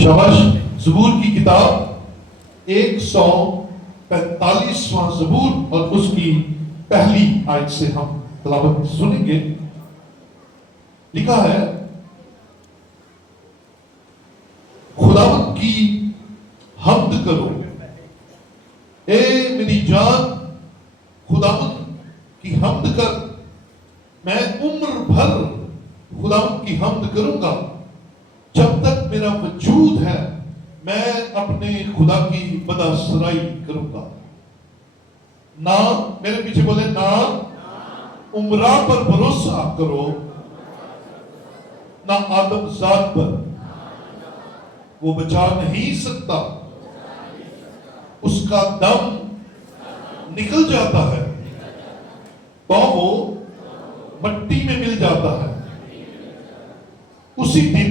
शाबाश। ज़बूर की किताब 145वां ज़बूर और उसकी पहली आयत से हम तलावत सुनेंगे। लिखा है, खुदावंद की हम्द करो ए मेरी जान, खुदावंद की हम्द कर। मैं उम्र भर खुदावंद की हम्द करूंगा। जब तक मेरा वजूद है मैं अपने खुदा की बदासराई करूंगा। ना, मेरे पीछे बोले ना, उम्रा पर भरोसा करो, ना आदम जात पर, वो बचा नहीं सकता। उसका दम निकल जाता है तो वो मट्टी में मिल जाता है। उसी दिन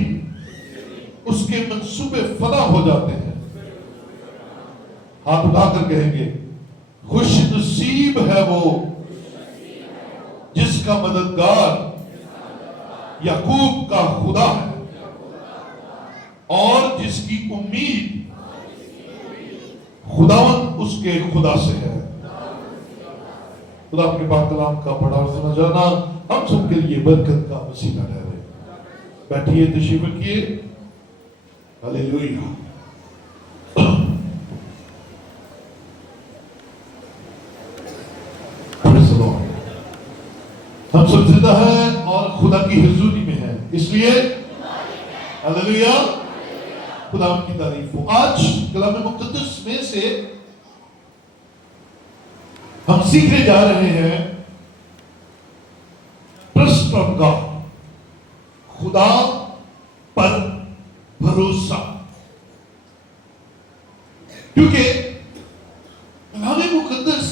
उसके मंसूबे फना हो जाते हैं। हाथ उठाकर कहेंगे, खुश नसीब है वो जिसका मददगार याकूब का खुदा है और जिसकी उम्मीद खुदावंद उसके खुदा से है। खुदा के पाक कलाम का पढ़ा और सुना जाना हम सबके लिए बरकत का वसीला ठहरे। बैठिए, तशरीफ रखिए। हालेलुया। हम सब जिंदा हैं और खुदा की हुजूरी में हैं, इसलिए हालेलुया, खुदा की तारीफ हो। आज कलाम मुक़द्दस में से हम सीखने जा रहे हैं ट्रस्ट ऑन गॉड, खुदा पर भरोसा। क्योंकि कलाम मुक़द्दस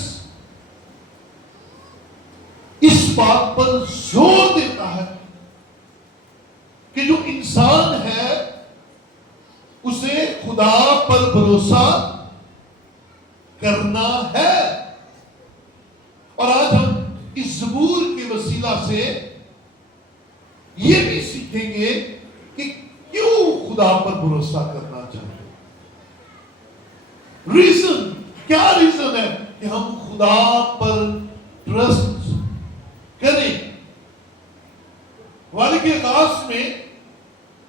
इस बात पर जोर देता है कि जो इंसान है उसे खुदा पर भरोसा करना है। और आज हम इस ज़बूर के वसीला से ये भी सीखेंगे कि क्यों खुदा पर भरोसा करना चाहिए। रीजन, क्या रीजन है कि हम खुदा पर ट्रस्ट करें। वाले के आकाश में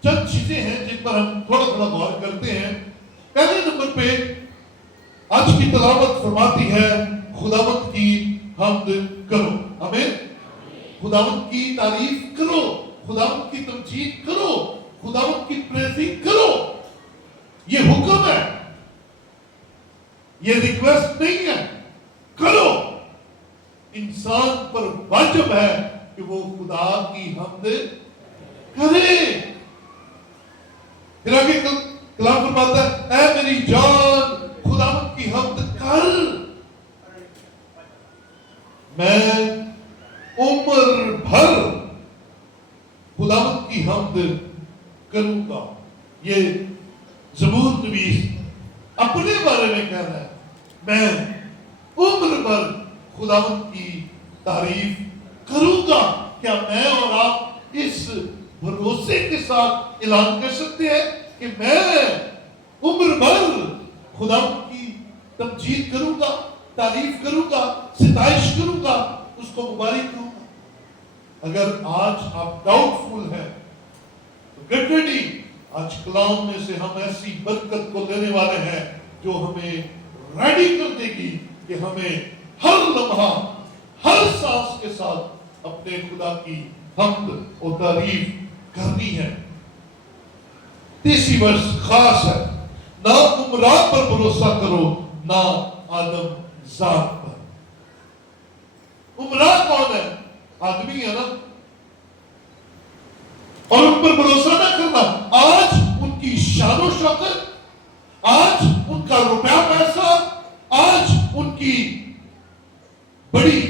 चंद चीजें हैं जिन पर हम थोड़ा थोड़ा गौर करते हैं। पहले नंबर पे आज की तलावत फरमाती है, खुदावंद की हम्द करो। आमीन। खुदावंद की तारीफ करो, खुदावंद की तमजीद करो, खुदावंद की प्रेजिंग करो। ये हुक्म है, ये रिक्वेस्ट नहीं है। करो। इंसान पर वाजिब है कि वो खुदा की हम्द करे। फिर आगे कलाम फरमाता है, ऐ मेरी जान खुदावंद की हम्द कर। मैं उम्र भर खुदावंद की हम्द करूंगा। ये ज़बूर नवीस अपने बारे में कह रहा है, मैं उम्र भर खुदावंद की तारीफ करूंगा। क्या मैं और आप इस भरोसे के साथ ऐलान कर सकते हैं कि मैं उम्र भर खुदावंद की तमजीद करूंगा, तारीफ करूंगा, सिताइश करूंगा, उसको मुबारक करूंगा। अगर आज आप डाउटफुल हैं तो गेट रेडी। आज कलाम में से हम ऐसी बरकत को लेने वाले हैं जो हमें रेडी कर देगी कि हमें हर लम्हा, हर सांस के साथ अपने खुदा की हम्द और तारीफ करनी है। तीसरी वर्ष खास है, ना उम्रा पर भरोसा करो, ना आदम जात पर। उम्रा कौन है? आदमी है ना। और उन पर भरोसा ना करना। आज उनकी शानो शौकत, आज उनका रुपया पैसा, आज उनकी बड़ी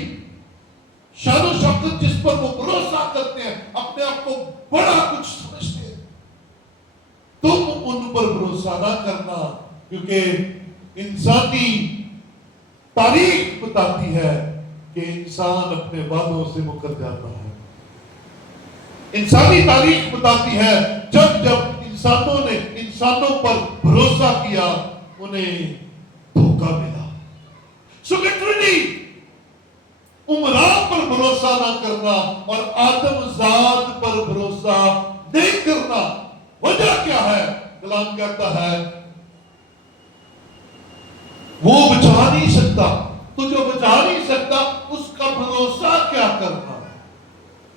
शानो शौकत जिस पर वो भरोसा करते हैं, अपने आप को बड़ा कुछ समझते हैं, तुम उन पर भरोसा ना करना। क्योंकि इंसानी तारीख बताती है कि इंसान अपने वादों से मुकर जाता है। इंसानी तारीख बताती है जब जब इंसानों ने इंसानों पर भरोसा किया, उन्हें धोखा मिला। सो गेट रेडी, उमरा पर भरोसा ना करना और आदमजात पर भरोसा नहीं करना। वजह क्या है? कलाम कहता है वो बचा नहीं सकता, तो जो बचा नहीं सकता उसका भरोसा क्या करना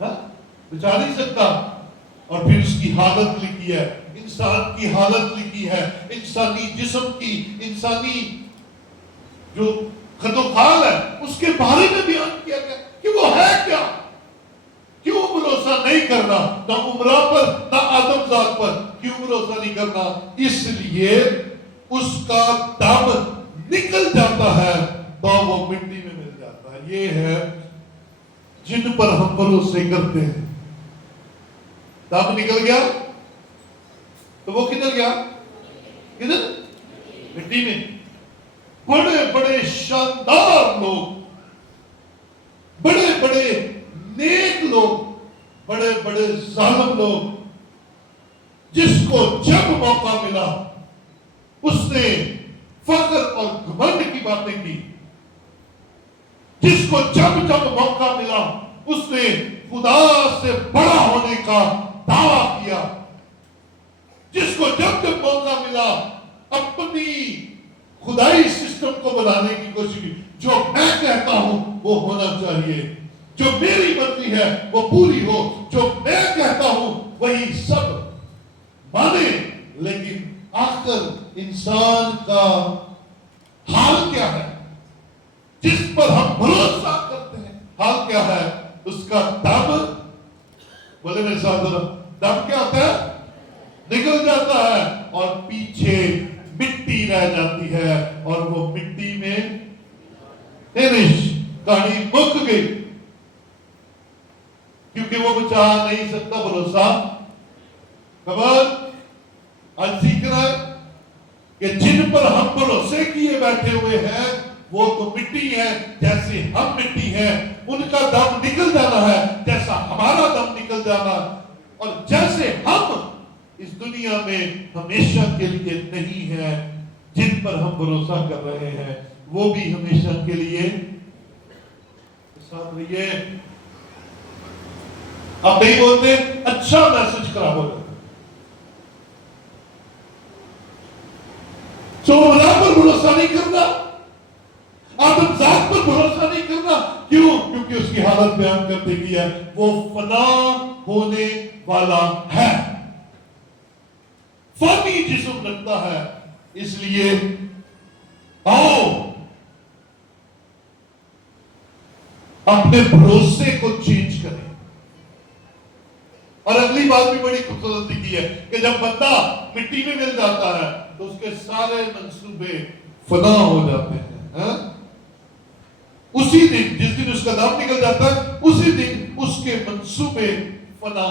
है? बचा नहीं सकता। और फिर उसकी हालत लिखी है, इंसान की हालत लिखी है, इंसानी जिस्म की, इंसानी जो खदोखाल है उसके बारे में बयान किया गया कि वो है क्या। क्यों भरोसा नहीं करना, ना उमरा पर ना आदमजात पर, क्यों भरोसा नहीं करना? इसलिए उसका दम निकल जाता है तो वो मिट्टी में मिल जाता है। ये है जिन पर हम भरोसे करते हैं। दम निकल गया तो वो किधर गया? किधर? मिट्टी में। बड़े बड़े शानदार लोग, बड़े बड़े नेक लोग, बड़े बड़े जालिम लोग, जिसको जब मौका मिला उसने फख्र और घमंड की बातें की, जिसको जब जब मौका मिला उसने खुदा से बड़ा होने का दावा किया, जिसको जब जब मौका मिला अपनी खुदाई सिस्टम को बनाने की कोशिश की। जो मैं कहता हूं वो होना चाहिए, जो मेरी मर्जी है वो पूरी हो, जो मैं कहता हूं वही सब माने। लेकिन आखिर इंसान का हाल क्या है? जिस पर हम भरोसा करते हैं, हाल क्या है? उसका दम, बोले मेरे साथ जरा, दम क्या होता है? निकल जाता है और पीछे मिट्टी रह जाती है और वो मिट्टी में फिनिश, कहानी मुक गई। क्योंकि वो बचा नहीं सकता भरोसा। खबर आज सीख रहा है कि जिन पर हम भरोसे किए बैठे हुए हैं वो तो मिट्टी है, जैसे हम मिट्टी हैं। उनका दम निकल जाना है जैसा हमारा दम निकल जाना, और जैसे हम इस दुनिया में हमेशा के लिए नहीं है, जिन पर हम भरोसा कर रहे हैं वो भी हमेशा के लिए साथ रहिए। अब नहीं बोलते अच्छा मैसेज खराब हो जाता। उमरा पर भरोसा नहीं करना, आदमजात पर भरोसा नहीं करना। क्यों? क्योंकि उसकी हालत बयान कर दी है, वो फना होने वाला है, फानी जिस्म रखता है। इसलिए आओ अपने भरोसे को चेंज करें। और अगली बात भी बड़ी खूबसूरत की है कि जब बंदा मिट्टी में मिल जाता है तो उसके सारे मंसूबे फना हो जाते हैं। उसी दिन, जिस दिन उसका दाम निकल जाता है, उसी दिन उसके मंसूबे फना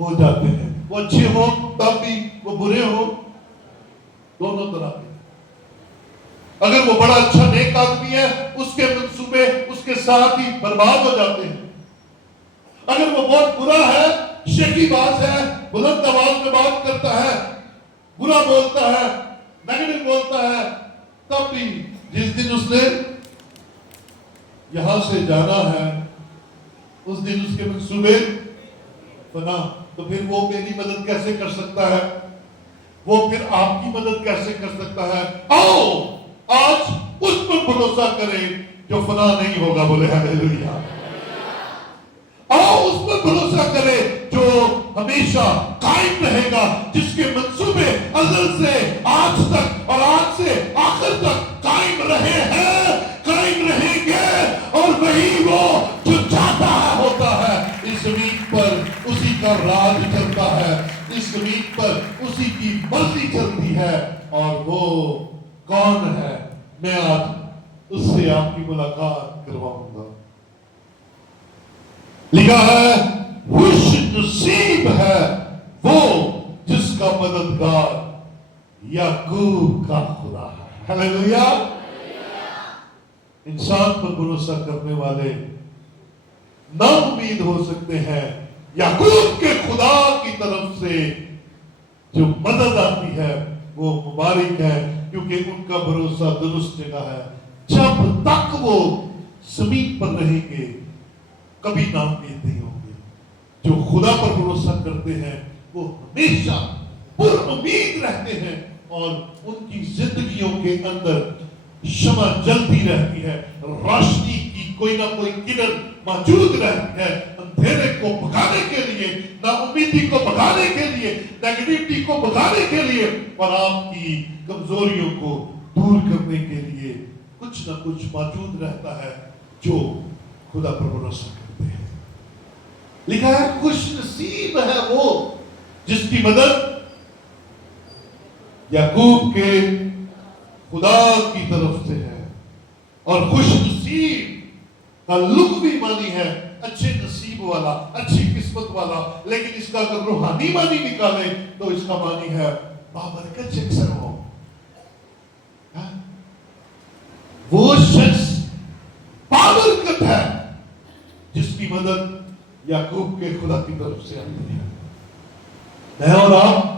हो जाते हैं। वो अच्छे हो तब भी, वो बुरे हो दोनों तरह के। अगर वो बड़ा अच्छा नेक आदमी है, उसके मंसूबे उसके साथ ही बर्बाद हो जाते हैं। अगर वो बहुत बुरा है, शकीबाज है, बुलंद आवाज में बात करता है, बुरा बोलता है, नेगेटिव बोलता है, तब भी जिस दिन उसने यहां से जाना है उस दिन उसके मंसूबे फना। तो फिर वो मेरी मदद कैसे कर सकता है? वो फिर आपकी मदद कैसे कर सकता है? आओ आज उस पर भरोसा करें जो फना नहीं होगा। बोले हालेलुया। आओ उस पर भरोसा करें जो हमेशा कायम रहेगा, जिसके मंसूबे अज़ल से आज तक और आज से आखिर तक कायम रहे हैं, कायम रहेंगे। और वही वो जो चाहता है होता है। इस जमीन पर उसी का राज चलता है, इस जमीन पर उसी की मर्जी चलती है। और वो कौन है? मैं आज उससे आपकी मुलाकात करवाऊंगा। लिखा है खुश नसीब है वो जिसका मददगार याकूब का खुदा है। हालेलुया। इंसान पर भरोसा करने वाले नाउम्मीद हो सकते हैं, याकूब के खुदा की तरफ से जो मदद आती है वो मुबारक है, क्योंकि उनका भरोसा दुरुस्त जगह है। जब तक वो जमीन पर रहेंगे कभी नाउमीद नहीं होंगे। जो खुदा पर भरोसा करते हैं वो हमेशा पुरुम्मीद रहते हैं और उनकी जिंदगियों के अंदर शमा जलती रहती है, रोशनी की कोई ना कोई किरण मौजूद रहती है, अंधेरे को भगाने के लिए, नाउमीदी को भगाने के लिए, नेगेटिविटी को भगाने के लिए और आपकी कमजोरियों को दूर करने के लिए कुछ ना कुछ मौजूद रहता है जो खुदा पर भरोसा करते हैं। लिखा है खुश नसीब है वो जिसकी मदद याकूब के खुदा की तरफ से है। और खुश नसीब का लुग़वी मानी है अच्छे नसीब वाला, अच्छी किस्मत वाला, लेकिन इसका अगर रूहानी मानी निकाले तो इसका मानी है बाबरकत से अक्सर हो। वो शख्स बाबरकत है जिसकी मदद याकूब के खुदा की तरफ से आती है। मैं और आप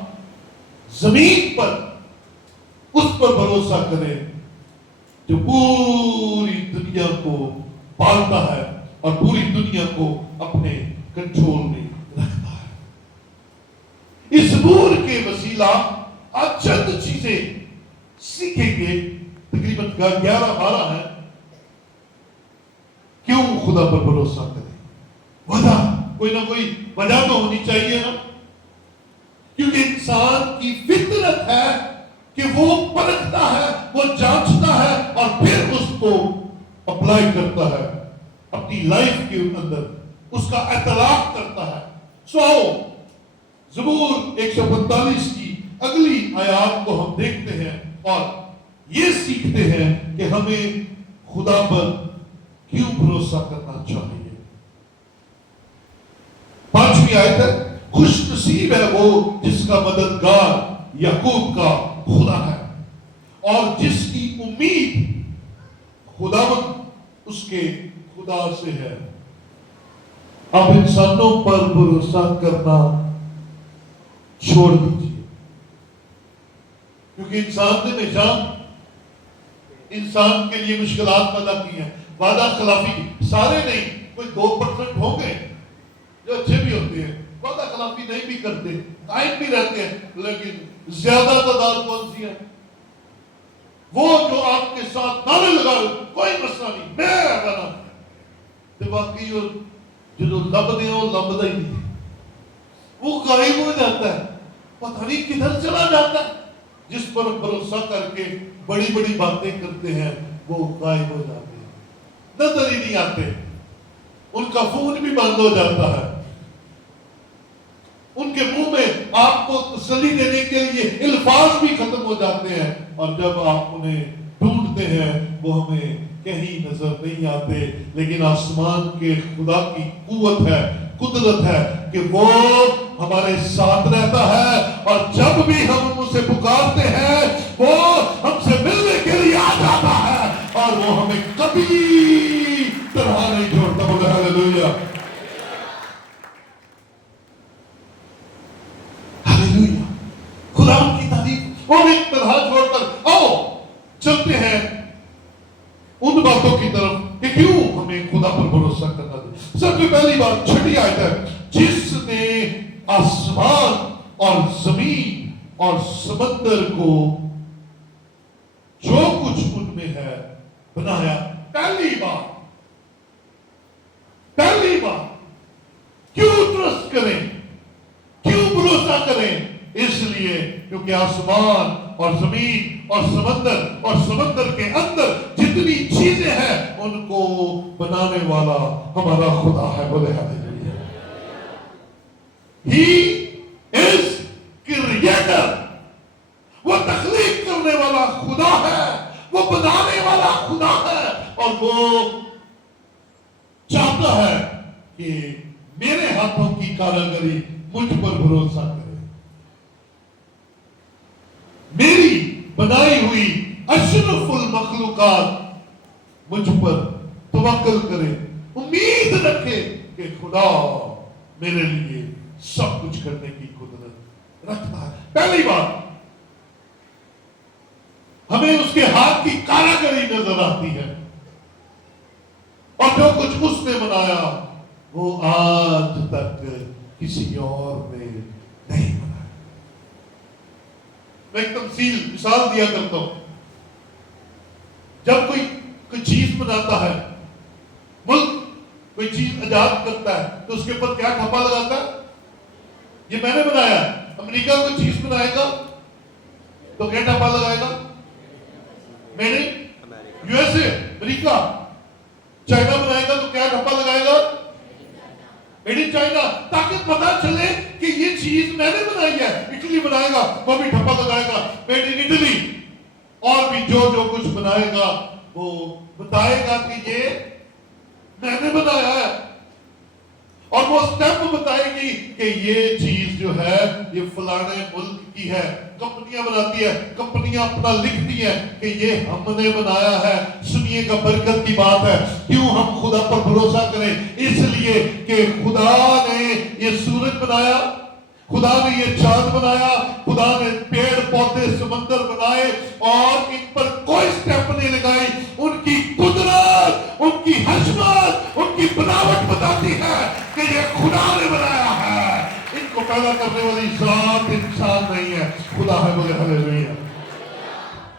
जमीन पर उस पर भरोसा करें जो पूरी दुनिया को पालता है और पूरी दुनिया को अपने कंट्रोल में रखता है। इस नूर के वसीला आज चंद चीजें सीखेंगे, तकरीबन 11-12 है। क्यों खुदा पर भरोसा करें? वजह, कोई ना कोई वजह तो होनी चाहिए ना, क्योंकि इंसान की फितरत है कि वो परखता है, वो जांचता है और फिर उसको अप्लाई करता है अपनी लाइफ के अंदर, उसका एतराफ करता है। ज़बूर 145 की अगली आयत को हम देखते हैं और ये सीखते हैं कि हमें खुदा पर क्यों भरोसा करना चाहिए। 5वीं आयत है, खुश नसीब है वो जिसका मददगार याकूब का खुदा है और जिसकी उम्मीद खुदावंद उसके खुदा से है। अब इंसानों पर भरोसा करना छोड़ दीजिए, क्योंकि इंसान ने निजाम इंसान के लिए मुश्किलात पैदा की हैं, वादा खिलाफी की। सारे नहीं, कोई 2% होंगे जो अच्छे भी होते हैं, वादा खिलाफी नहीं भी करते, कायम भी रहते हैं, लेकिन ज्यादा तादाद कौन सी है? वो जो आपके साथ नारे लगा कोई मसला नहीं, मैं बना तो बाकी जो लबदे हो लबदा ही नहीं, वो गायब हो जाता है, पता नहीं किधर चला जाता है। जिस पर भरोसा करके बड़ी बड़ी बातें करते हैं वो गायब हो जाते हैं, नजर ही नहीं आते, उनका फोन भी बंद हो जाता है, उनके मुंह में आपको तसल्ली देने के लिए अल्फाज भी खत्म हो जाते हैं, और जब आप उन्हें ढूंढते हैं वो हमें कहीं नजर नहीं आते। लेकिन आसमान के खुदा की कुव्वत है, कुदरत है कि वो हमारे साथ रहता है और जब भी हम उसे पुकारते हैं वो हमसे मिलने के लिए आ जाता है और वो हमें कभी तरह नहीं छोड़ता। बोले हालेलुया, हालेलुया, खुदा की तारीफ। वो एक तरह छोड़कर आओ चलते हैं उन बातों की तरफ कि क्यों हमें खुदा पर भरोसा करना चाहिए। सबसे पहली बात 6वीं आयत है, जिसने आसमान और जमीन और समंदर को जो कुछ उनमें है बनाया। पहली बात क्यों ट्रस्ट करें, क्यों भरोसा करें? इसलिए क्योंकि आसमान और जमीन और समंदर के अंदर जितनी चीजें हैं उनको बनाने वाला हमारा खुदा है। बोले हालेलुया। He is creator, वो तख्लीक करने वाला खुदा है, वो बनाने वाला खुदा है और वो चाहता है कि मेरे हाथों की कारीगरी मुझ पर भरोसा करे, मेरी बनाई हुई अशरफुल मखलूकात मुझ पर तवक्कुल करे, उम्मीद रखे कि खुदा मेरे लिए सब कुछ करने की कुदरत रखता है। पहली बात, हमें उसके हाथ की कारीगरी नजर आती है, और जो कुछ उसने बनाया वो आज तक किसी और ने नहीं बनाया। मैं एक मिसाल दिया करता हूं। जब कोई चीज बनाता है, मुल्क कोई चीज आजाद करता है, तो उसके ऊपर क्या ठप्पा लगाता है? ये मैंने बनाया। अमेरिका कोई चीज बनाएगा तो क्या ठप्पा लगाएगा? Made in USA, America. China बनाएगा तो क्या ठप्पा लगाएगा? मेड इन चाइना, ताकि पता चले कि ये चीज मैंने बनाई है। इटली बनाएगा, वो भी ठप्पा लगाएगा मेड इन इटली। और भी जो कुछ बनाएगा वो बताएगा कि ये मैंने बनाया है, और वो स्टेप बताएगी कि ये चीज जो है ये फलाने मुल्क की है। कंपनियां बनाती है, कंपनियां अपना लिखती है कि ये हमने बनाया है। सुनिएगा, बरकत की बात है। क्यों हम खुदा पर भरोसा करें? इसलिए कि खुदा ने ये सूरज बनाया, खुदा ने ये चांद बनाया, खुदा ने पेड़ पौधे समंदर बनाए, और इन पर कोई स्टेप नहीं लगाई। उनकी कुदरत, उनकी हजमत, उनकी बनावट बताती है कि ये खुदा ने बनाया है। इनको पैदा करने वाली जात इंसान नहीं है, खुदा है। बोले हालेलुया।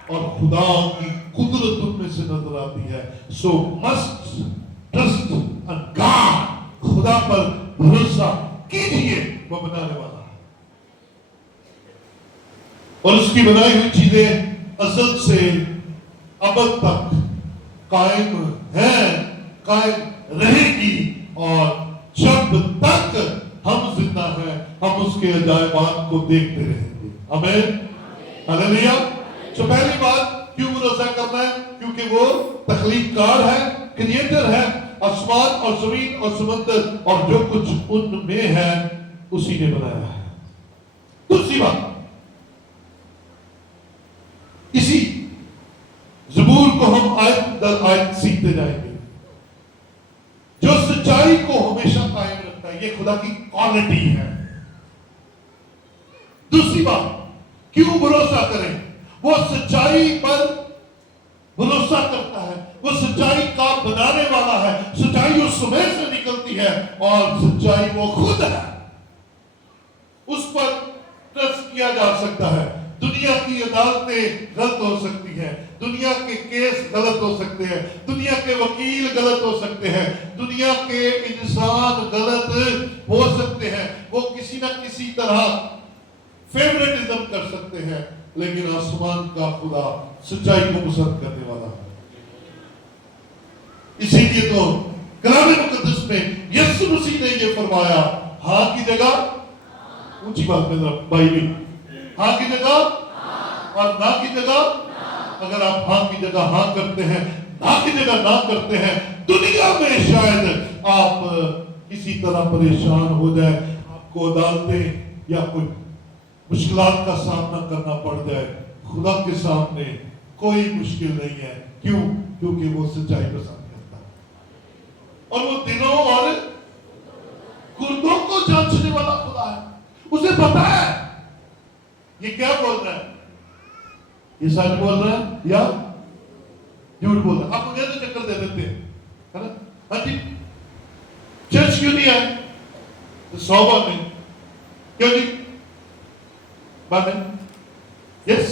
और खुदा की कुदरत उनमें से नजर आती है। सो मस्ट ट्रस्ट ऑन गॉड। खुदा पर भरोसा कीजिए, वो बनाने वाला है। और उसकी बनाई हुई चीजें अज़ल से अबद तक कायम है, कायम रहेगी, और जब तक हम जिंदा हैं हम उसके अजायबात को देखते रहेंगे। आमीन, हालेलुया। तो पहली बात, क्यों भरोसा करना है? क्योंकि वो तख्लीककार है, क्रिएटर है। आसमान और जमीन और समुद्र और जो कुछ उनमें है उसी ने बनाया है। दूसरी बात, इसी ज़बूर को हम आयत दर आयत सीखते जाएंगे। जो सच्चाई को हमेशा कायम रखता है, ये खुदा की क्वालिटी है। दूसरी बात, क्यों भरोसा करें? वो सच्चाई पर भरोसा करता है। वो सच्चाई का बनाने वाला है। सच्चाई उस समय से निकलती है, और सच्चाई वो खुद है। उस पर ट्रस्ट किया जा सकता है। दुनिया की अदालतें गलत हो सकती हैं, दुनिया के केस गलत हो सकते हैं, दुनिया के वकील गलत हो सकते हैं, दुनिया के इंसान गलत हो सकते हैं। वो किसी ना किसी तरह फेवरेटिज्म कर सकते हैं, लेकिन आसमान का खुदा सच्चाई को पसंद करने वाला है। इसीलिए तो कलाम मुकद्दस में यीशु मसीह ने ये फरमाया, हाँ की जगह, ऊंची बात में भाई भी, हाँ की जगह और ना की जगह। अगर आप हाँ की जगह हाँ करते हैं, ना की जगह ना करते हैं, दुनिया में शायद आप किसी तरह परेशान हो जाए, आपको अदालतें या कोई मुश्किलात का सामना करना पड़ जाए। खुदा के सामने कोई मुश्किल नहीं है। क्यों? क्योंकि वो सच्चाई पसंद करता है, और वो दिलों और गुर्दों को जांचने वाला खुदा है। उसे पता है ये क्या बोल रहा है, ये सच बोल रहा है या झूठ बोल रहा है। आप मुझे तो चक्कर दे देते हैं, है ना? हाँ जी, चर्च क्यों नहीं आए? तो 100 बातें क्यों नहीं बातें? यस,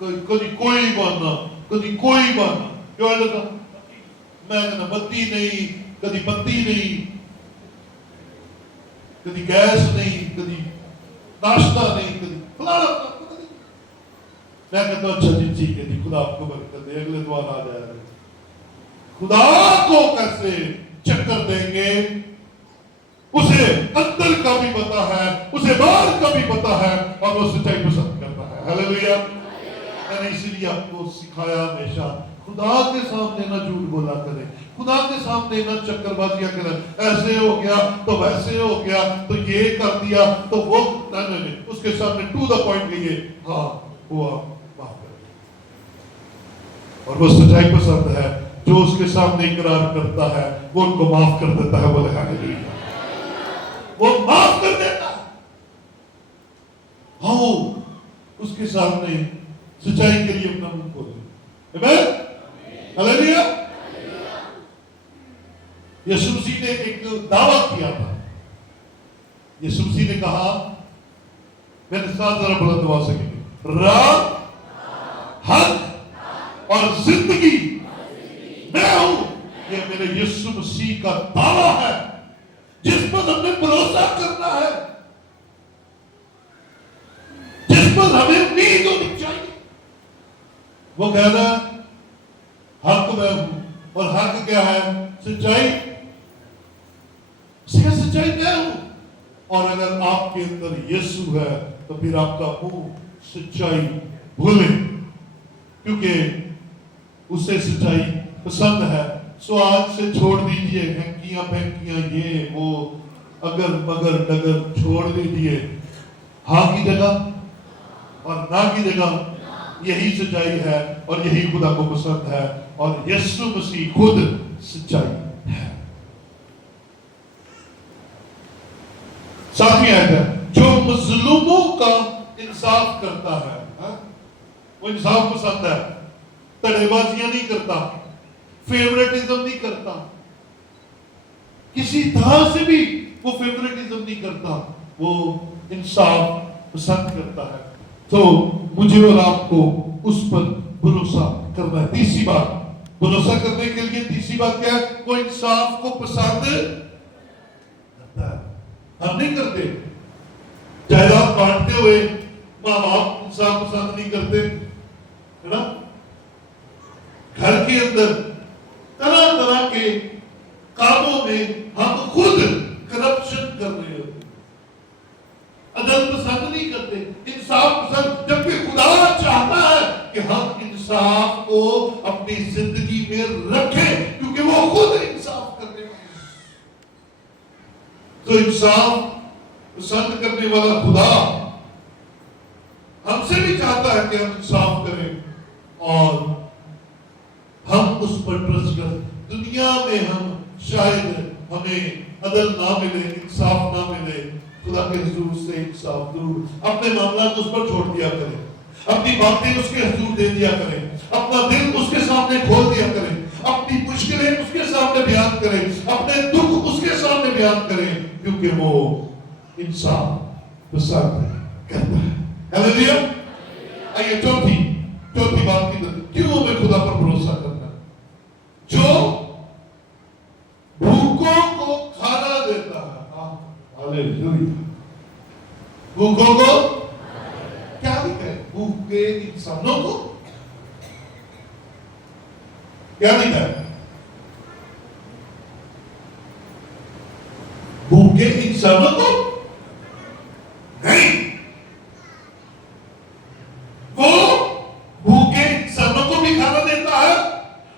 कभी कोई बात, कभी कोई बात क्यों है? लगा मैं कहना बत्ती नहीं, कभी बत्ती नहीं, कभी गैस नहीं, कभी नाश्ता नहीं, कभी फलाना। मैं कहता हूं अच्छा जी ठीक है जी, खुदा आपको बरकत दे, अगले द्वार आ जाएगा। खुदा को कैसे चक्कर देंगे? उसे अंदर का भी पता है, उसे बाहर का भी पता है, और वो सच्चाई पसंद करता है। हालेलुया। मैंने इसीलिए आपको सिखाया हमेशा खुदा के सामने ना झूठ बोला करें, खुदा के सामने ना चक्करबाजियां करें। ऐसे हो गया तो वैसे हो गया, तो ये कर दिया तो वो नहीं, उसके सामने टू द पॉइंट कहिए, हाँ हुआ, माफ कर। और वो सच्चाई पसंद है। जो उसके सामने इकरार करता है वो उनको माफ कर देता है। बोले हालेलुया। वो माफ कर देता है। आओ اس کے سامنے سچائی کے لیے اپنا منہ کھولیں. آمین ہلیلویا. یسوع مسیح نے ایک دعویٰ کیا تھا. یسوع مسیح نے کہا, میرے ساتھ ذرا بلند آواز سے کہیے, راہ حق اور زندگی میں ہوں. یہ میرے یسوع مسیح کا دعویٰ ہے جس پر ہم نے بھروسہ کرنا ہے, جس پر ہمیں امید ہونی چاہیے. وہ کہنا حق میں ہوں, اور حق کیا ہے؟ سچائی. اس کا سچائی میں ہوں. اور اگر آپ کے اندر یسوع ہے تو پھر آپ کا منہ سچائی بھولیں, کیونکہ اسے سچائی پسند ہے. سو آج سے چھوڑ دیجئے ہنکیاں پھنکیاں یہ وہ اگر مگر ڈگر چھوڑ دیجئے. ہاں کی جگہ اور نہ کی جگہ یہی سچائی ہے اور یہی خدا کو پسند ہے, اور یسوع مسیح خود سچائی ہے. ساتویں آیت ہے, جو مظلوموں کا انصاف کرتا ہے, وہ انصاف پسند ہے, تڑے بازیاں نہیں کرتا, فیورٹزم نہیں کرتا, کسی طرح سے بھی وہ فیورٹزم نہیں کرتا, وہ انصاف پسند کرتا ہے. تو مجھے اور آپ کو اس پر بھروسہ کرنا ہے. تیسری بات, بھروسہ کرنے کے لیے تیسری بات کیا ہے؟ وہ انصاف کو پسند کرتا ہے. ہم نہیں کرتے. جائیداد بانٹتے ہوئے ماں باپ انصاف پسند نہیں کرتے, ہے نا. گھر کے اندر طرح طرح کے کاموں میں ہم خود کرپشن کر رہے ہوتے, عدل پسند نہیں کرتے, انصاف پسند, جبکہ خدا چاہتا ہے کہ ہم انصاف کو اپنی زندگی میں رکھیں, کیونکہ وہ خود انصاف کرنے والے ہیں. تو انصاف پسند کرنے والا خدا ہم سے بھی چاہتا ہے کہ ہم انصاف کریں, اور ہم اس پر ٹرسٹ کریں. دنیا میں ہم شاید ہمیں عدل نہ ملے, انصاف نہ ملے, خدا کے حضور سے انصاف ضرور. اپنے معاملات اس پر چھوڑ دیا کریں, اپنی باتیں اس کے حضور دے دیا کریں, اپنا دل اس کے سامنے کھول دیا کریں, اپنی مشکلیں اس کے سامنے بیان کریں, اپنے دکھ اس کے سامنے بیان کریں, کیونکہ وہ انصاف پسند کرتا ہے. ہلیلویا. آئیے چوتھی بات کی طرف, کیوں ہمیں خدا پر بھروسہ کرنا ہے؟ جو بھوکوں کو کھانا دیتا ہے. ہلیلویا. بھوکوں کو کیا دکھائے؟ بھوکے انسانوں کو کیا دکھائے؟ بھوکے انسانوں کو نہیں. وہ بھوکے انسانوں کو بھی کھانا دیتا ہے,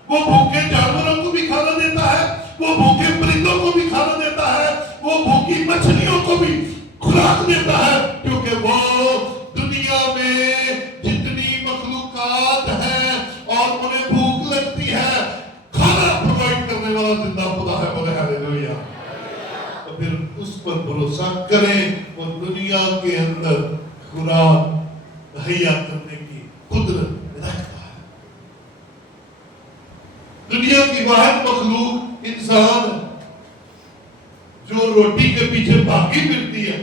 وہ بھوکے جانوروں کو بھی کھانا دیتا ہے, وہ بھوکے پرندوں کو بھی کھانا دیتا ہے, وہ بھوکی مچھلیوں کو بھی خوراک دیتا ہے, کیونکہ وہ دنیا میں جتنی مخلوقات ہیں اور انہیں بھوک لگتی ہے, کھانا پرووائڈ کرنے والا زندہ خدا ہے. بولے ہلیلویا. تو پھر اس پر بھروسہ کریں, اور دنیا کے اندر خوراک مہیا کرنے کی قدرت رکھتا ہے. دنیا کی واحد مخلوق انسان ہے جو روٹی کے پیچھے بھاگی پھرتی ہے.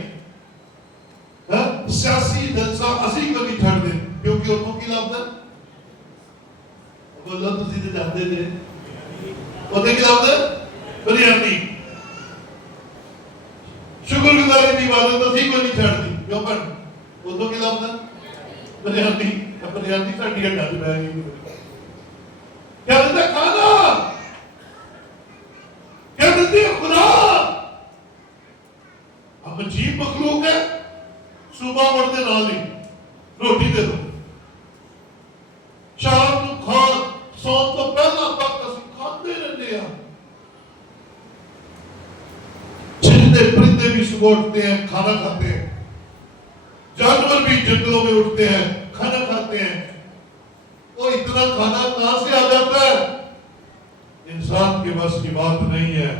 سیاسی جلسہ اسی کو نہیں چھڑ دے, کیونکہ انہوں کی لابد بولو تو سیدھے جاتے تھے انہیں کی لابد بریانی. شکر گزاری کی عبادت اسی کو نہیں چھڑ دی, کیوں پر انہوں کی لابد بریانی ساڑھی ہٹا دی میں گئی. کیا دیتا ہے کھانا, کیا دیتی ہے خدا. ہم عجیب مخلوق ہے. صبح مرتے نہ لی روٹی دے دو, شام کو کھان سون تو پہلا تک کسی کھاتے رہتے ہیں. چرندے پرندے بھی صبح اٹھتے ہیں کھانا کھاتے ہیں, جانور بھی جنگلوں میں اٹھتے ہیں کھانا کھاتے ہیں. وہ اتنا کھانا کہاں سے آ جاتا ہے؟ انسان کے بس کی بات نہیں ہے.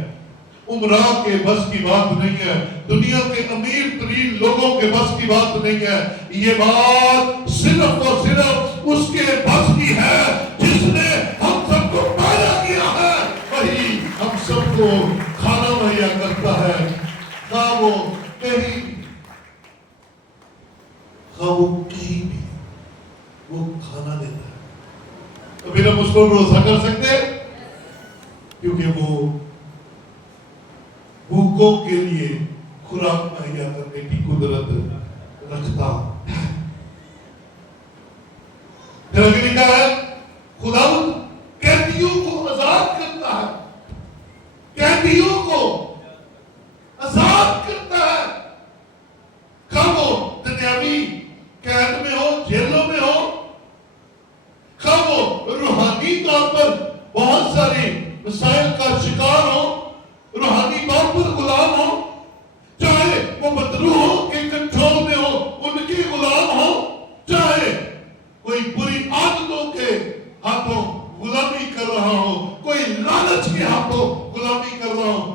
عمراء کے بس کی بات نہیں ہے، دنیا کے امیر ترین لوگوں کے بس کی بات نہیں ہے، یہ بات صرف اور صرف اس کے بس کی ہے جس نے ہم سب کو پیدا کیا ہے، وہی ہم سب کو کھانا مہیا کرتا ہے، خواہ وہ کہیں بھی وہ کھانا دیتا ہے۔ تو پھر ہم اس کو بھروسہ کر سکتے ہیں کیونکہ وہ بھوکوں کے لیے خوراک مہیا کرنے کی قدرت رکھتا ہے۔ پھر آگے لکھا ہے خداوند قیدیوں کو آزاد کرتا ہے، قیدیوں کو آزاد کرتا ہے، خواہ وہ دنیاوی قید میں ہو، جیلوں میں ہو، خواہ وہ روحانی طور پر بہت سارے مسائل کا شکار ہو، روحانی طور پر غلام ہو، چاہے وہ بدروہوں کے کنٹرول میں ہو، ان کے غلام ہو، چاہے کوئی بری عادتوں کے ہاتھوں غلامی کر رہا ہو، کوئی لالچ کے ہاتھوں غلامی کر رہا ہو،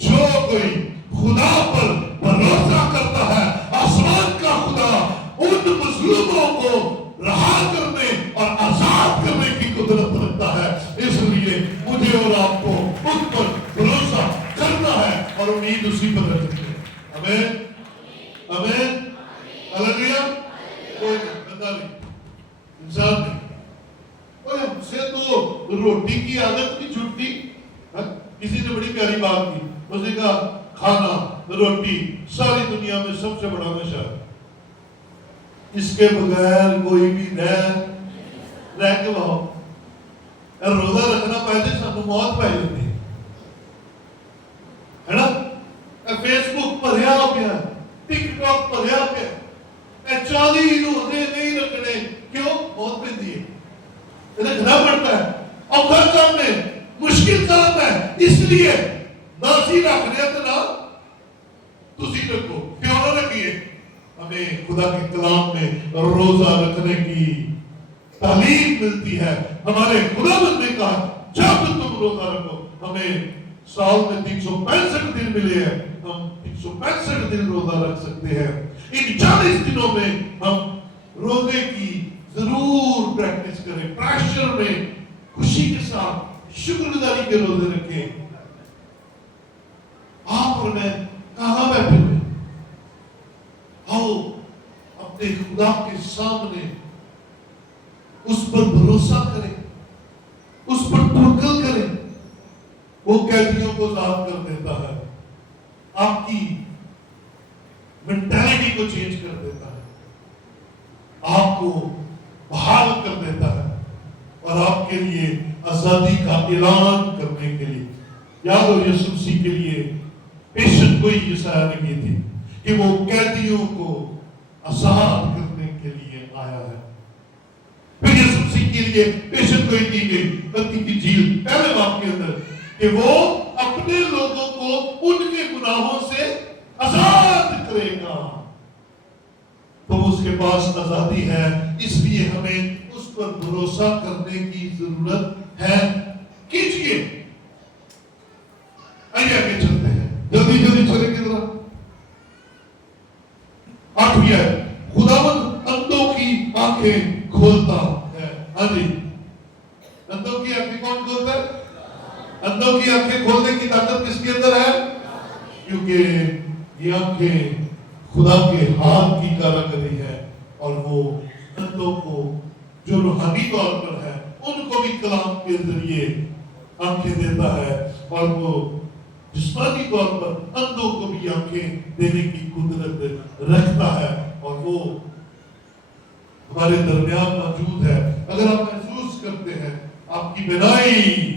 جو کوئی خدا پر بھروسہ کرتا ہے، آسمان کا خدا ان مظلوموں کو رہا کرنے اور آزاد کرنے کی قدرت رکھتا ہے۔ اس لیے مجھے اور آپ کو ان پر بھروسہ کرنا ہے اور امید اسی پر رکھنی ہے۔ آمین آمین ہلیلویا۔ کوئی بندہ نہیں، انسان نہیں، کوئی ہم سے تو روٹی کی عادت نہیں چھوٹتی۔ کسی نے بڑی پیاری بات کی، اس نے کہا کھانا روٹی ساری دنیا میں سب سے بڑا نشہ ہے، اس کے بغیر کوئی بھی رہ کے بہو روزہ رکھنا پہلے سانو موت پہ جاتی ہے نا۔ فیس بک بھریا ہو گیا، ٹک ٹاک بھریا ہو گیا، 40 روزے نہیں رکھنے، کیوں؟ موت پہ دی ہے، رکھنا پڑتا ہے، اور ہر کام میں مشکل کام ہے، اس لیے نہ سی رکھ لیا تو نہ تسی رکھو، کیوں نہ رکھیے؟ ہمیں خدا کے کلام میں روزہ رکھنے کی تعلیم ملتی ہے۔ ہمارے خداوند نے کہا جب تم روزہ رکھو، ہمیں سال میں 365 دن ملے ہیں، ہم 365 دن روزہ رکھ سکتے ہیں۔ ان 40 دنوں میں ہم روزے کی ضرور پریکٹس کریں، پریشر میں خوشی کے ساتھ شکر گزاری کے روزے رکھیں۔ آپ اور میں کہاں بیٹھے ہوئے؟ آؤ اپنے خدا کے سامنے اس پر بھروسہ کریں، اس پر توکل کریں۔ وہ قیدیوں کو آزاد کر دیتا ہے، آپ کی مینٹالٹی کو چینج کر دیتا ہے، آپ کو بحال کر دیتا ہے اور آپ کے لیے آزادی کا اعلان کرنے کے لیے۔ یاد ہو یسوع مسیح کے لیے پیشن گوئی یسایہ نے کی تھی کہ وہ قیدیوں کو آزاد کرنے کے لیے آیا ہے۔ پھر یسوع مسیح کے لیے پیشن گوئی کی گئی متی کی انجیل پہلے باب کے اندر کہ وہ اپنے لوگوں کو ان کے گناہوں سے آزاد کرے گا۔ تو اس کے پاس آزادی ہے، اس لیے ہمیں اس پر بھروسہ کرنے کی ضرورت ہے۔ کیجئے، آئیے آگے چلتے ہیں، جلدی جلدی چلیں گے ذرا۔ 8 خداوند اندھوں کی آنکھیں کھولتا ہے۔ ہاں جی، اندھوں کی آنکھیں کون کھولتا ہے؟ اندھوں کی آنکھیں کھولنے کی طاقت کس کے اندر ہے؟ کیونکہ یہ آنکھیں خدا کے ہاتھ کی کارآمدی ہے، اور وہ اندھوں کو جو روحانی طور پر ہے ان کو بھی کلام کے ذریعے آنکھیں دیتا ہے، اور وہ جسمانی طور پر اندھوں کو بھی آنکھیں دینے کی قدرت رکھتا ہے، اور وہ ہمارے درمیان موجود ہے۔ اگر آپ محسوس کرتے ہیں آپ کی بینائی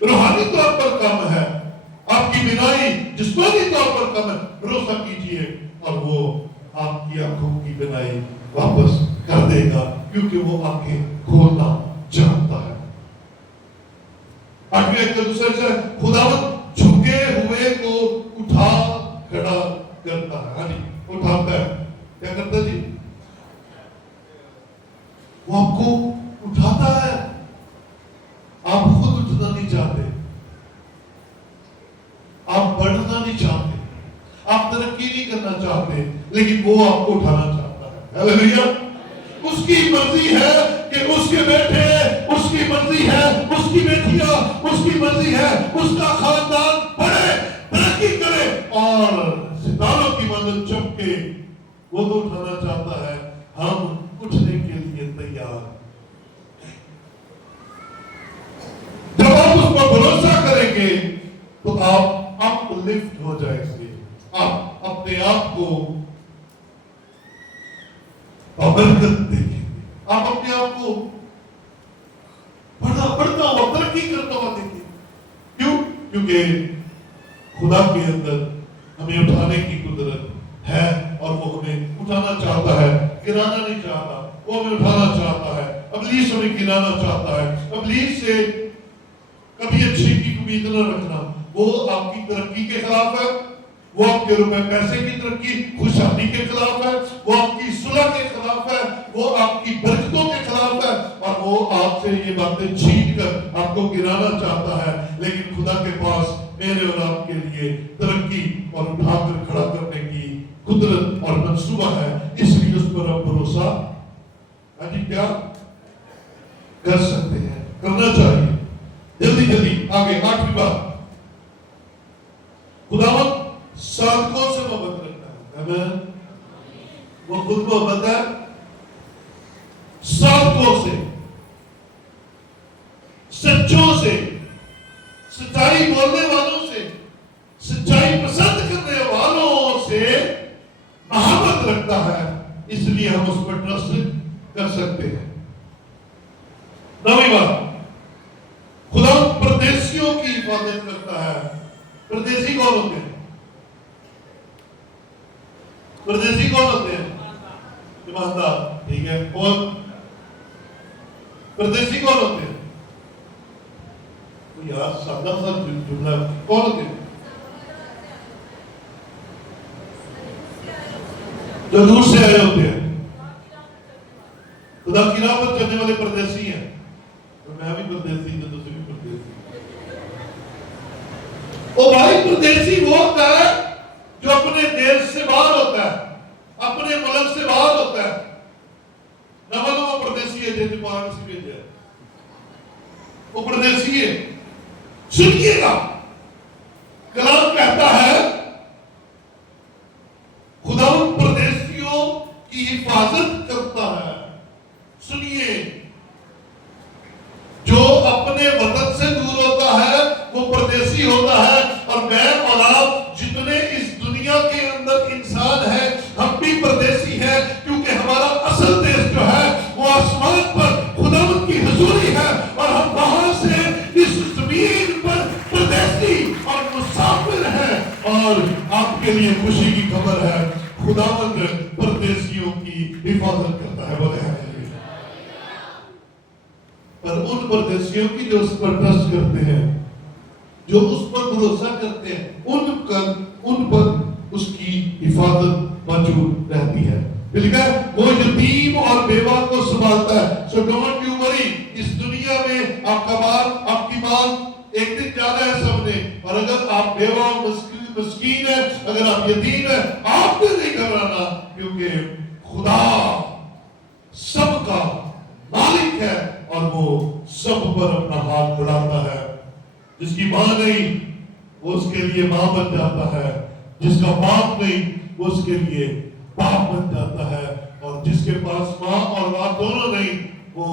روحانی طور پر کم ہے، آپ کی بینائی جسمانی طور پر کم ہے، بھروسہ کیجئے اور وہ آپ کی آنکھوں کی بینائی واپس کر دے گا، کیونکہ وہ آنکھیں کھولنا جانتا ہے۔ 8 دوسرے سے خداوند جھکے ہوئے کو اٹھا کھڑا کرتا ہے۔ ہاں جی، اٹھاتا ہے، کیا کرتا ہے جی؟ وہ آپ کو اٹھاتا ہے، آپ خود اٹھنا نہیں چاہتے، آپ तरक्की नहीं करना चाहते, लेकिन वो आपको उठाना चाहता है। हालेलुया। उसकी मर्जी है कि उसके बेटे, उसकी मर्जी है उसकी बेटियां, उसकी मर्जी है उसका खानदान बढ़े, तरक्की करे और सितारों की मदद चमके। वो तो उठाना चाहता है, हम उठने के लिए तैयार। जब आप उस पर भरोसा करेंगे तो आप अपलिफ्ट हो जाएंगे, आप अपने आप को बरकत देखेंगे, आप अपने आप को बढ़ता हुआ, तरक्की करता हुआ देखेंगे। क्यों? क्योंकि खुदा के अंदर हमें उठाने की कुदरत है और वो हमें उठाना चाहता है, गिराना नहीं चाहता। वो हमें उठाना चाहता है, इब्लीस हमें गिराना चाहता है। इब्लीस से कभी अच्छे की उम्मीद न रखना, वो आपकी तरक्की के खिलाफ है, वो आपके रुपए पैसे की तरक्की, खुशहाली के खिलाफ है, वो आपकी सुलह के खिलाफ है, वो आपकी बरकतों के खिलाफ है और वो आपसे ये बातें छीन कर आपको गिराना चाहता है। लेकिन खुदा के पास मेरे और आपके लिए तरक्की और उठाकर खड़ा करने की कुदरत और मंसूबा है, इसलिए उस पर हम भरोसा क्या कर सकते हैं, करना चाहिए। जल्दी जल्दी आगे 8वीं बात, खुदावंद साधकों से मोहब्बत रखता है। आमीन। वो खुद मोहब्बत है साधकों से, सच्चों से, सच्चाई बोलने वालों से, सच्चाई पसंद करने वालों से मोहब्बत रखता है, इसलिए हम उस पर ट्रस्ट कर सकते हैं। 9वीं बात, खुदा परदेशियों की हिफाजत करता है। परदेशी कौन होते हैं? परदेशी कौन होते हैं? ईमानदार, ठीक है। और परदेशी कौन होते हैं? तो यार सादा सा जुमला, कौन होते हैं? जो दूर से आए होते हैं, खुदा की राह पर चलने वाले परदेशी हैं। तो मैं भी परदेशी, तो दूसरे भी परदेशी। ओ भाई, परदेशी वो होता है जो अपने देश से बाहर होता है, अपने मुल्क से बाहर होता है। ना मालूम वो परदेशी है जैसे पान से भेजा है, वो परदेशी है। सुनिएगा, कलाम कहता है खुदा उन परदेशियों की हिफाजत करता है। सुनिए, जो अपने वतन से दूर होता है वो परदेशी होता है। और मैं और आप जितने इस दुनिया के अंदर इंसान हैं, हम भी परदेशी हैं, क्योंकि हमारा असल देश जो है वो आसमान पर खुदावंद की हुजूरी है और हम वहां से इस जमीन पर परदेशी और मुसाफिर हैं। और आपके लिए खुशी की खबर है, खुदावंद परदेशियों की हिफाजत करता है। बोले पर उन परदेशियों की जो उस पर ट्रस्ट करते हैं, जो उस पर भरोसा करते हैं, उन पर उसकी हिफाजत मौजूद रहती है। वो यतीम और बेवा को संभालता है। सो डोंट यू वरी, इस दुनिया में आपका बाल, आपकी मां एक दिन जाना है सबने, और अगर आप बेवा मस्कीन है, अगर आप यतीम है, आपने नहीं घबराना, क्योंकि खुदा सबका मालिक है और वो सब पर अपना हाथ बढ़ाता है। जिसकी मां नहीं वो उसके लिए मां बन जाता है, जिसका बाप नहीं वो उसके लिए बाप बन जाता है, और जिसके पास मां और बाप दोनों नहीं वो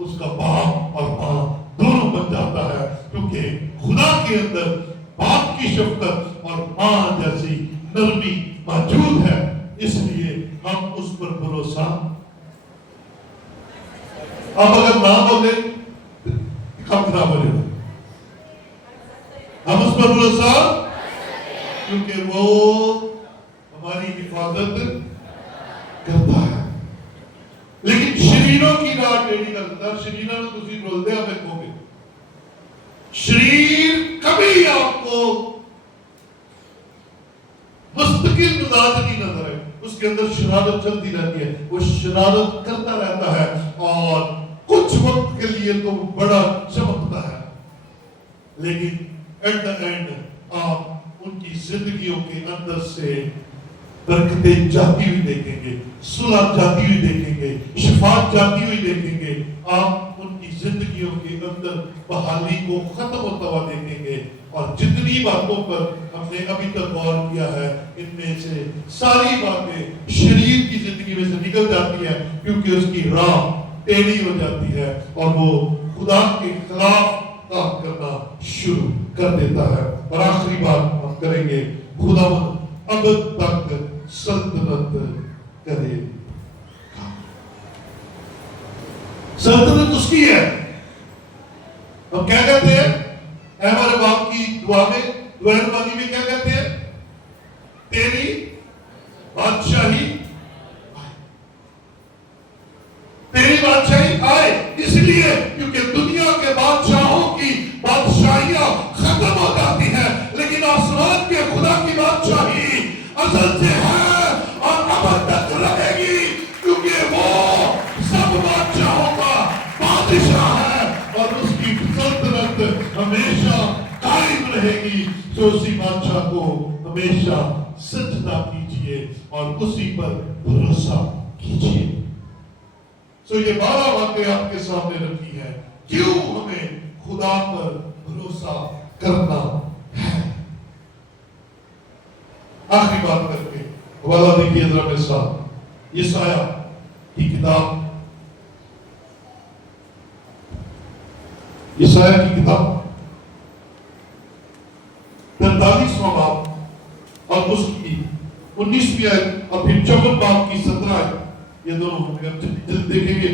उसका बाप और मां दोनों बन जाता है। क्योंकि खुदा के अंदर बाप की शफकत और मां जैसी नरमी मौजूद है, इसलिए हम उस पर भरोसा। अब अगर ना बोले कब ना बोले, हम उस पर भरोसा, क्योंकि वो हमारी हिफाजत करता है। लेकिन शरीरों की राह टेढ़ी करता है। शरीरों में तुसी बोलते हैं देखोगे, शरीर कभी आपको मुस्तकिल मिजाज नहीं नजर है, उसके अंदर शरारत चलती रहती है, वो शरारत करता रहता है और कुछ वक्त के लिए तो बड़ा चमकता है, लेकिन एट द एंड आप उनकी जिंदगियों के अंदर से बरकतें जाती हुई देखेंगे, सुलह जाती हुई देखेंगे, शिफात जाती हुई देखेंगे। आप उनकी जिंदगियों के अंदर बहाली को खत्म होता हुआ देखेंगे। और जितनी बातों पर हमने अभी तक गौर किया है, इनमें से सारी बातें शरीर की जिंदगी में से निकल जाती है, क्योंकि उसकी राह टेढ़ी हो जाती है और वो खुदा के खिलाफ काम करना शुरू कर देता है। और आखिरी बात हम करेंगे, खुदा अब तक सल्तनत करेगा। सल्तनत उसकी है। हम क्या कहते हैं हमारे बाप की दुआ में, दुआ नमाज़ी में क्या कहते हैं? तेरी बादशाही आए, तेरी बादशाही आए। इसलिए क्योंकि दुनिया के बादशाहों की बादशाहियां खत्म हो जाती हैं, लेकिन आसमान के खुदा की बादशाही असल से है और अब तक रहेगी, क्योंकि वो सब बादशाहों का बादशाह है और उसकी सल्तनत हमेशा कायम रहेगी। तो उसी बादशाह को हमेशा सजदा कीजिए और उसी पर भरोसा कीजिए। तो ये 12 बातें आपके सामने रखी है, क्यों हमें खुदा पर भरोसा करना है। आखिरी बात करके हवाला देखिए जरा मेरे साथ, यशाया की किताब, यशाया की किताब 43वां बाब और उसकी 19वीं आयत और फिर 54 बाब की 17 आयत, ये दोनों हम देखेंगे।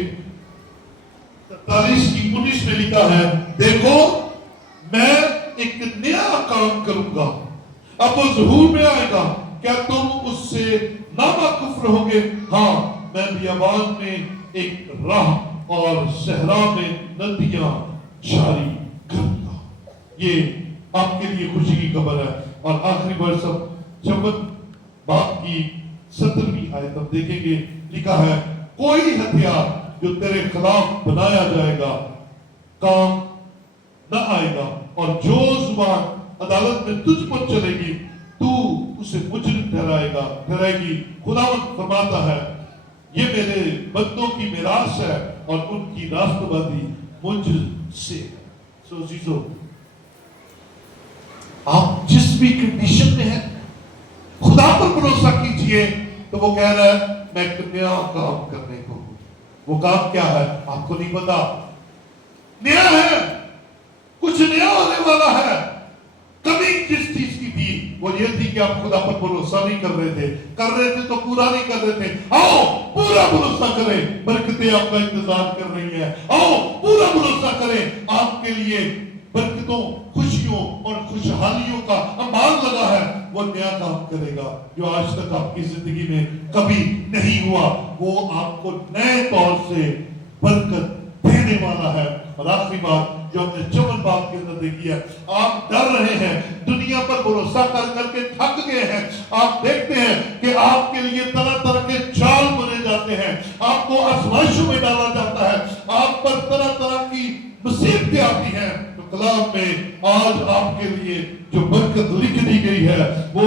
43 की 19 में लिखा है, देखो मैं एक नया काम करूंगा, अब वो ज़हूर में आएगा, क्या तुम उससे नावाकिफ रहोगे? हाँ, मैं बियाबान में एक राह और सहरा में नदियां जारी करूंगा। ये आपके लिए खुशी की खबर है। और आखिरी वर्ष 54 बाब की 17वीं आयत हम देखेंगे, लिखा है, कोई हथियार जो तेरे खिलाफ बनाया जाएगा काम न आएगा, और जो जुबान अदालत में तुझ पर चलेगी तू उसे मुजरिम ठहराएगी। खुदावंद फरमाता है, ये मेरे बंदों की मिरास है और उनकी रास्तबाजी मुझसे। सो जीजो, आप जिस भी कंडीशन में हैं, खुदा पर भरोसा कीजिए। तो वो कह रहा है, मैं एक नया काम करने को हूं। वो काम क्या है आपको नहीं पता, नया है, कुछ नया होने वाला है। कमी जिस चीज की थी वो ये थी कि आप खुदा पर भरोसा नहीं कर रहे थे तो पूरा नहीं कर रहे थे। आओ पूरा भरोसा करें, बरकतें आपका इंतजार कर रही है। आओ पूरा भरोसा करें, आपके लिए बरकतों, खुशियों और खुशहालियों का अमाल लगा है। वो नया काम करेगा जो आज तक आपकी जिंदगी में कभी नहीं हुआ। वो आपको नए तौर से बरकत देने वाला है। और आखिरी बात जो हमने 54 बाब के अंदर देखी है, आप डर रहे हैं, दुनिया पर भरोसा कर करके थक गए हैं। आप देखते हैं कि आपके लिए तरह तरह के चाल बने जाते हैं, आपको आजमाइशों में डाला जाता है, आप पर तरह तरह की मुसीबतें आती हैं। तो कलाम में आज आपके लिए जो बरकत लिख दी गई है वो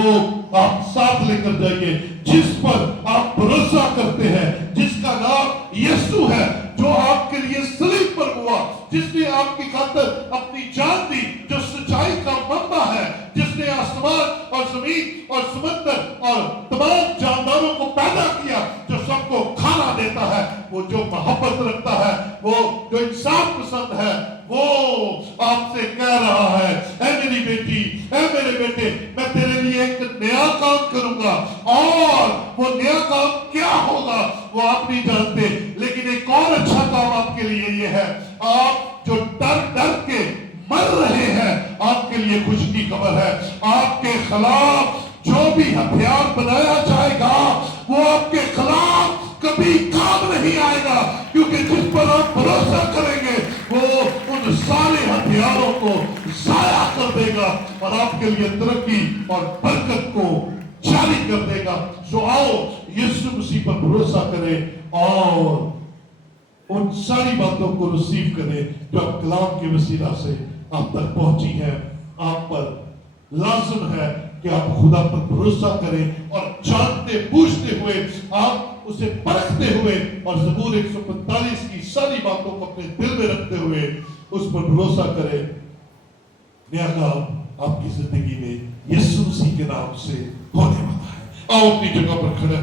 आप साथ लेकर जाइए, जिस पर आप भरोसा करते हैं, जिसका नाम यीशु है, जो आपके लिए सलीब पर हुआ, जिसने आपकी खातिर अपनी जान दी, जो सच्चाई का मंबा है, जिसने आसमान और जमीन और समुद्र और तमाम जानदारों को पैदा किया, जो सबको खाना देता है, वो जो मोहब्बत रखता है, वो जो इंसाफ पसंद है, वो आपसे कह रहा है, ऐ मेरी बेटी, ऐ मेरे बेटे, मैं तेरे लिए एक नया काम करूंगा। और वो नया काम क्या होगा वो आप नहीं जानते, लेकिन एक और अच्छा काम आपके लिए ये है, आप जो डर डर के मर रहे हैं, आपके लिए खुशी की खबर है। आपके खिलाफ जो भी हथियार बनाया जाएगा वो आपके खिलाफ कभी काम नहीं आएगा, क्योंकि जिस पर आप भरोसा करेंगे वो उन सारे हथियारों को जाया कर देगा और आपके लिए तरक्की और बरकत को जारी कर देगा। सो आओ यीशु मसीह पर भरोसा करें और उन सारी बातों को रिसीव करें जो अब कलाम के वसीला से आप तक पहुंची है, आप पर लाज़िम है کہ آپ خدا پر بھروسہ کریں اور جانتے بوجھتے ہوئے آپ اسے پرکھتے ہوئے اور زبور 145 کی ساری باتوں کو اپنے دل میں رکھتے ہوئے اس پر بھروسہ کریں. نیا کام آپ کی زندگی میں یسوع مسیح کے نام سے ہونے والا ہے. آؤ اپنی جگہ پر کھڑے